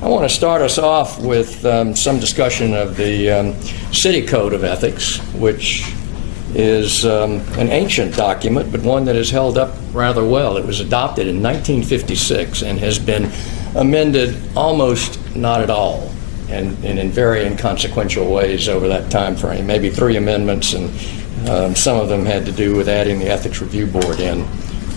I want to start us off with some discussion of the City Code of Ethics, which is an ancient document, but one that has held up rather well. It was adopted in 1956 and has been amended almost not at all, and in very inconsequential ways over that time frame. Maybe 3 amendments, and some of them had to do with adding the Ethics Review Board in.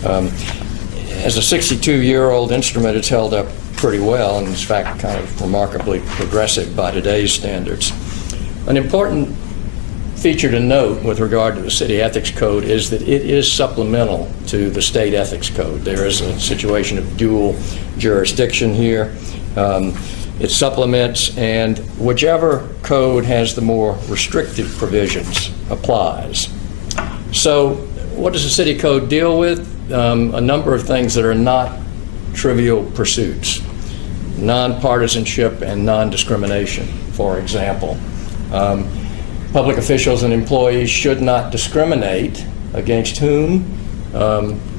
As a 62-year-old instrument, it's held up pretty well, and in fact kind of remarkably progressive by today's standards. An important feature to note with regard to the City Ethics Code is that it is supplemental to the State Ethics Code. There is a situation of dual jurisdiction here. It supplements, and whichever code has the more restrictive provisions applies. So what does the City Code deal with? A number of things that are not trivial pursuits. Nonpartisanship and nondiscrimination, for example. Public officials and employees should not discriminate against whom?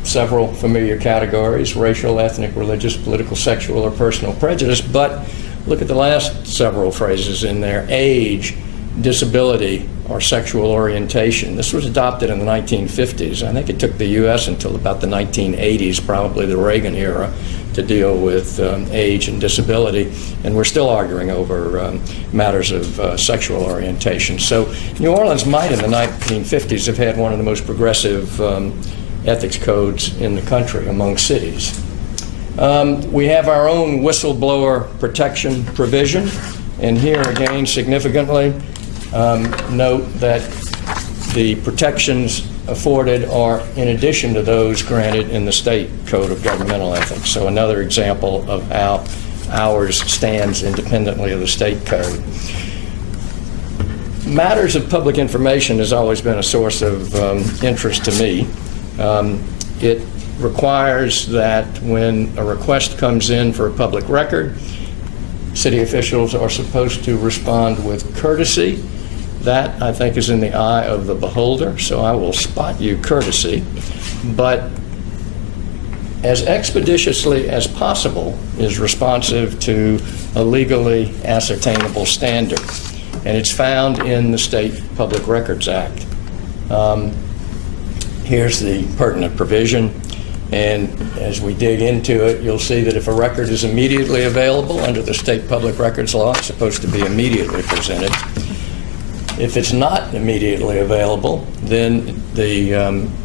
Several familiar categories: racial, ethnic, religious, political, sexual, or personal prejudice. But look at the last several phrases in there: age, disability, or sexual orientation. This was adopted in the 1950s. I think it took the U.S. until about the 1980s, probably the Reagan era, to deal with age and disability, and we're still arguing over matters of sexual orientation. So New Orleans might in the 1950s have had one of the most progressive ethics codes in the country among cities. We have our own whistleblower protection provision, and here again significantly note that the protections afforded are in addition to those granted in the State Code of Governmental Ethics. So another example of how ours stands independently of the State Code. Matters of public information has always been a source of interest to me. It requires that when a request comes in for a public record, city officials are supposed to respond with courtesy. That, I think, is in the eye of the beholder, so I will spot you courtesy. But as expeditiously as possible is responsive to a legally ascertainable standard, and it's found in the State Public Records Act. Here's the pertinent provision, and as we dig into it, you'll see that if a record is immediately available under the State Public Records Law, it's supposed to be immediately presented. If it's not immediately available, then the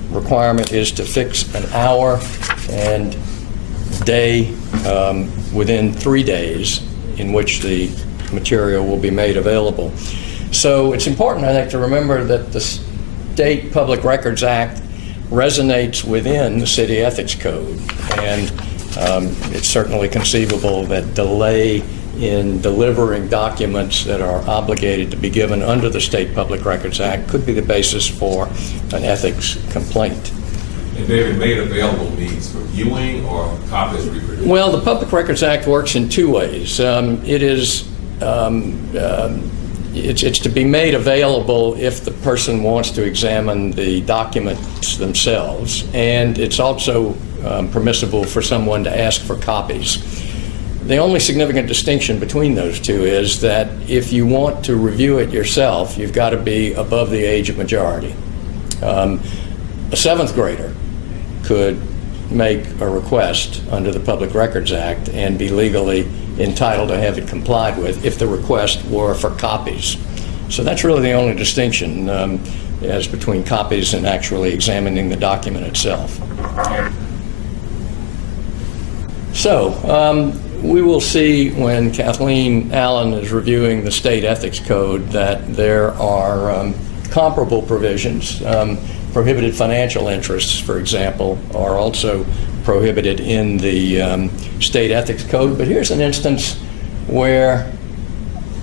requirement is to fix an hour and day within 3 days in which the material will be made available. So it's important, I think, to remember that the State Public Records Act resonates within the City Ethics Code, and it's certainly conceivable that delay in delivering documents that are obligated to be given under the State Public Records Act could be the basis for an ethics complaint. And David, made available means for viewing or copies reproduced? Well, the Public Records Act works in 2 ways. It's to be made available if the person wants to examine the documents themselves, and it's also permissible for someone to ask for copies. The only significant distinction between those two is that if you want to review it yourself, you've got to be above the age of majority. A 7th grader could make a request under the Public Records Act and be legally entitled to have it complied with if the request were for copies. So that's really the only distinction as between copies and actually examining the document itself. So we will see when Kathleen Allen is reviewing the State Ethics Code that there are comparable provisions. Prohibited financial interests, for example, are also prohibited in the State Ethics Code. But here's an instance where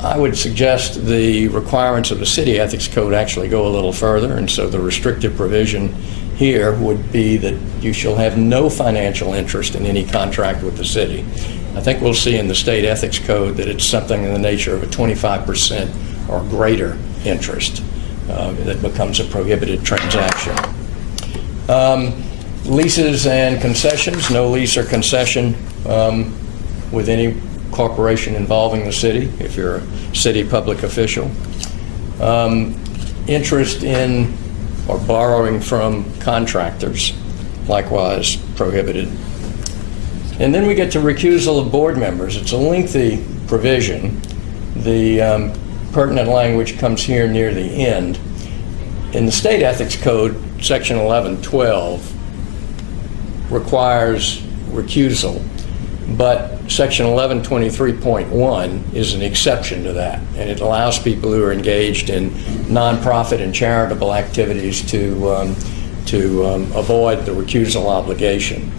I would suggest the requirements of the City Ethics Code actually go a little further, and so the restrictive provision here would be that you shall have no financial interest in any contract with the city. I think we'll see in the State Ethics Code that it's something in the nature of a 25% or greater interest that becomes a prohibited transaction. Leases and concessions, no lease or concession with any corporation involving the city, if you're a city public official. Interest in or borrowing from contractors, likewise prohibited. And then we get to recusal of board members. It's a lengthy provision. The pertinent language comes here near the end. In the State Ethics Code, Section 1112 requires recusal, but Section 1123.1 is an exception to that, and it allows people who are engaged in nonprofit and charitable activities to avoid the recusal obligation.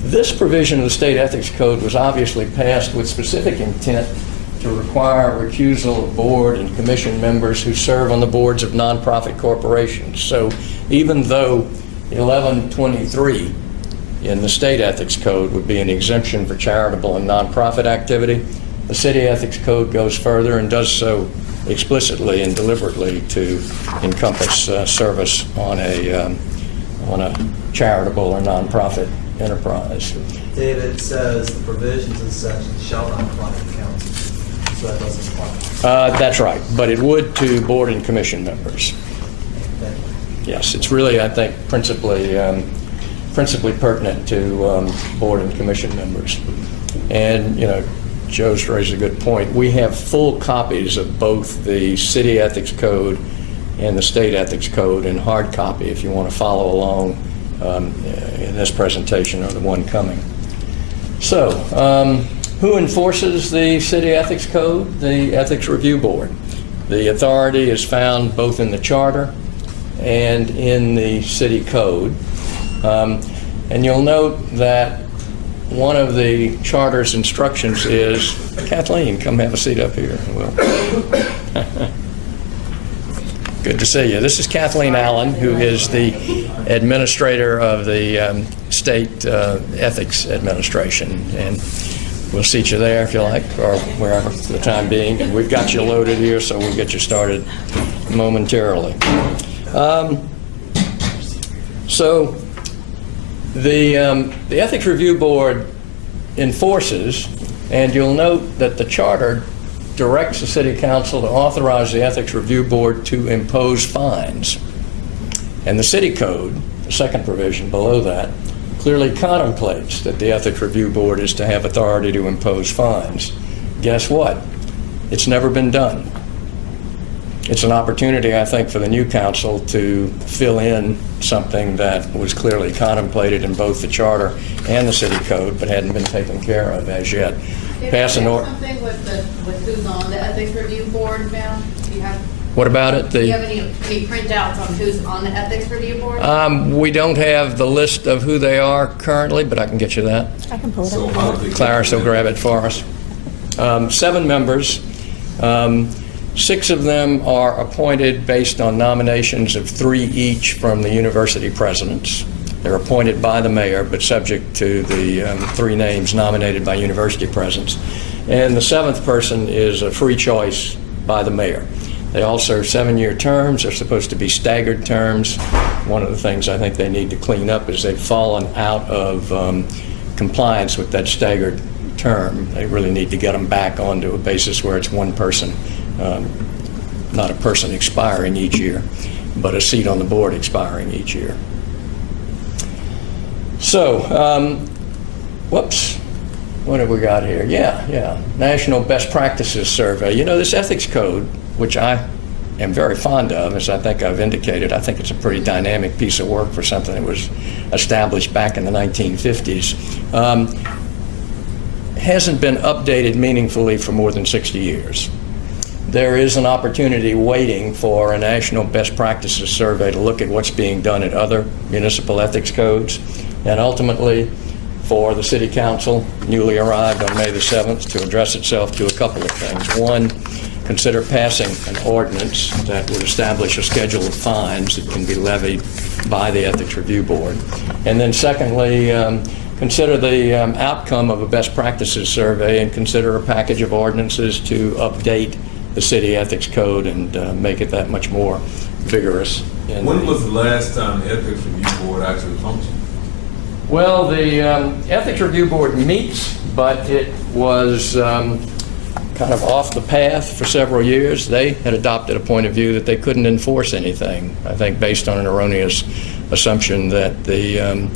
This provision of the State Ethics Code was obviously passed with specific intent to require recusal of board and commission members who serve on the boards of nonprofit corporations. So even though 1123 in the State Ethics Code would be an exemption for charitable and nonprofit activity, the City Ethics Code goes further and does so explicitly and deliberately to encompass service on a charitable or nonprofit enterprise. David says the provisions of the section shall not apply to council, so that doesn't apply. That's right, but it would to board and commission members. Thank you. Yes, it's really, I think, principally pertinent to board and commission members. And, you know, Joe's raised a good point. We have full copies of both the City Ethics Code and the State Ethics Code in hard copy if you want to follow along in this presentation or the one coming. So, who enforces the City Ethics Code? The Ethics Review Board. The authority is found both in the charter and in the city code. And you'll note that one of the charter's instructions is, Kathleen, come have a seat up here. Well, good to see you. This is Kathleen Allen, who is the administrator of the State Ethics Administration. And we'll seat you there if you like, or wherever for the time being. And we've got you loaded here, so we'll get you started momentarily. So the Ethics Review Board enforces, and you'll note that the charter directs the City Council to authorize the Ethics Review Board to impose fines. And the City Code, the second provision below that, clearly contemplates that the Ethics Review Board is to have authority to impose fines. Guess what? It's never been done. It's an opportunity, I think, for the new council to fill in something that was clearly contemplated in both the charter and the city code, but hadn't been taken care of as yet. Pass an order. Something with who's on the ethics review board now? Do you have? What about it? Do you have any printouts on who's on the ethics review board? We don't have the list of who they are currently, but I can get you that. I can pull it So up. how do they- Clarice will grab it for us. 7 members. 6 of them are appointed based on nominations of 3 each from the university presidents. They're appointed by the mayor, but subject to the 3 names nominated by university presidents. And the 7th person is a free choice by the mayor. They all serve 7-year terms. They're supposed to be staggered terms. One of the things I think they need to clean up is they've fallen out of compliance with that staggered term. They really need to get them back onto a basis where it's one person, not a person expiring each year, but a seat on the board expiring each year. So, whoops, what have we got here? Yeah, National Best Practices Survey. You know, this ethics code, which I am very fond of, as I think I've indicated, I think it's a pretty dynamic piece of work for something that was established back in the 1950s, hasn't been updated meaningfully for more than 60 years. There is an opportunity waiting for a National Best Practices Survey to look at what's being done at other municipal ethics codes, and ultimately for the City Council, newly arrived on May the 7th, to address itself to a couple of things. One, consider passing an ordinance that would establish a schedule of fines that can be levied by the Ethics Review Board. And then secondly, consider the outcome of a best practices survey and consider a package of ordinances to update the city ethics code and make it that much more vigorous. When was the last time the Ethics Review Board actually functioned? Well, the Ethics Review Board meets, but it was kind of off the path for several years. They had adopted a point of view that they couldn't enforce anything, I think based on an erroneous assumption that the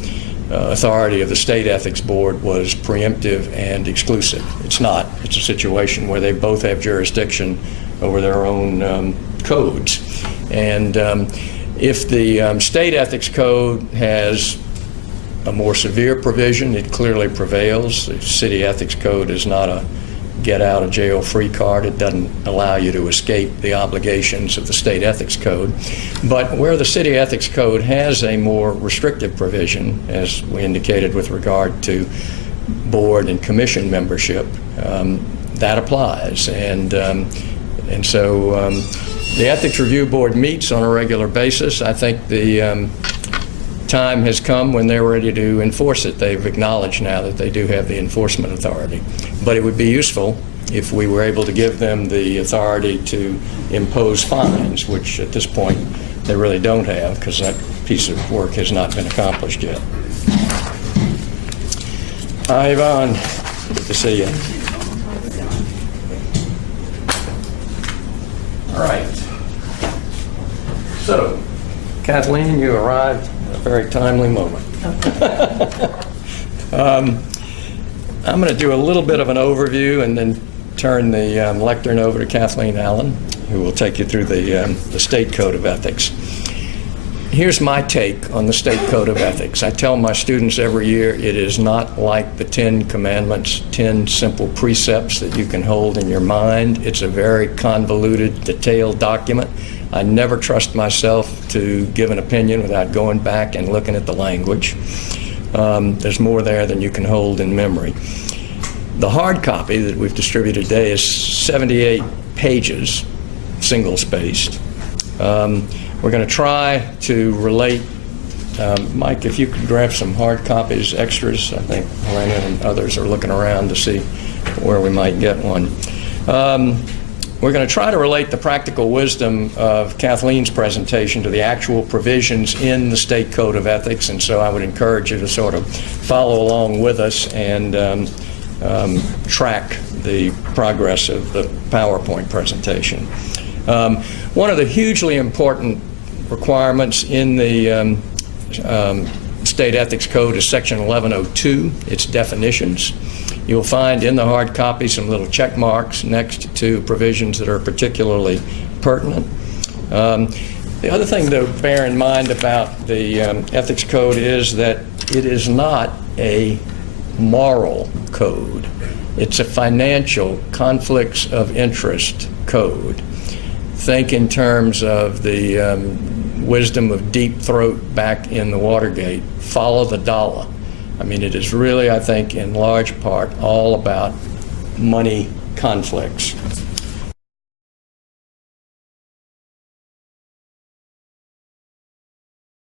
authority of the State Ethics Board was preemptive and exclusive. It's not. It's a situation where they both have jurisdiction over their own codes. And if the State Ethics Code has a more severe provision, it clearly prevails. The City Ethics Code is not a get-out-of-jail-free card. It doesn't allow you to escape the obligations of the State Ethics Code. But where the City Ethics Code has a more restrictive provision, as we indicated with regard to board and commission membership, that applies. And so the Ethics Review Board meets on a regular basis. I think the time has come when they're ready to enforce it. They've acknowledged now that they do have the enforcement authority. But it would be useful if we were able to give them the authority to impose fines, which at this point they really don't have because that piece of work has not been accomplished yet. Hi, Yvonne. Good to see you. All right. So, Kathleen, you arrived at a very timely moment. I'm going to do a little bit of an overview and then turn the lectern over to Kathleen Allen, who will take you through the State Code of Ethics. Here's my take on the State Code of Ethics. I tell my students every year it is not like the 10 Commandments, 10 simple precepts that you can hold in your mind. It's a very convoluted, detailed document. I never trust myself to give an opinion without going back and looking at the language. There's more there than you can hold in memory. The hard copy that we've distributed today is 78 pages, single-spaced. We're going to try to relate. Mike, if you could grab some hard copies, extras. I think Helena and others are looking around to see where we might get one. We're going to try to relate the practical wisdom of Kathleen's presentation to the actual provisions in the State Code of Ethics, and so I would encourage you to sort of follow along with us and track the progress of the PowerPoint presentation. One of the hugely important requirements in the State Ethics Code is Section 1102, its definitions. You'll find in the hard copy some little check marks next to provisions that are particularly pertinent. The other thing to bear in mind about the Ethics Code is that it is not a moral code. It's a financial conflicts of interest code. Think in terms of the wisdom of Deep Throat back in the Watergate. Follow the dollar. I mean, it is really, I think, in large part, all about money conflicts.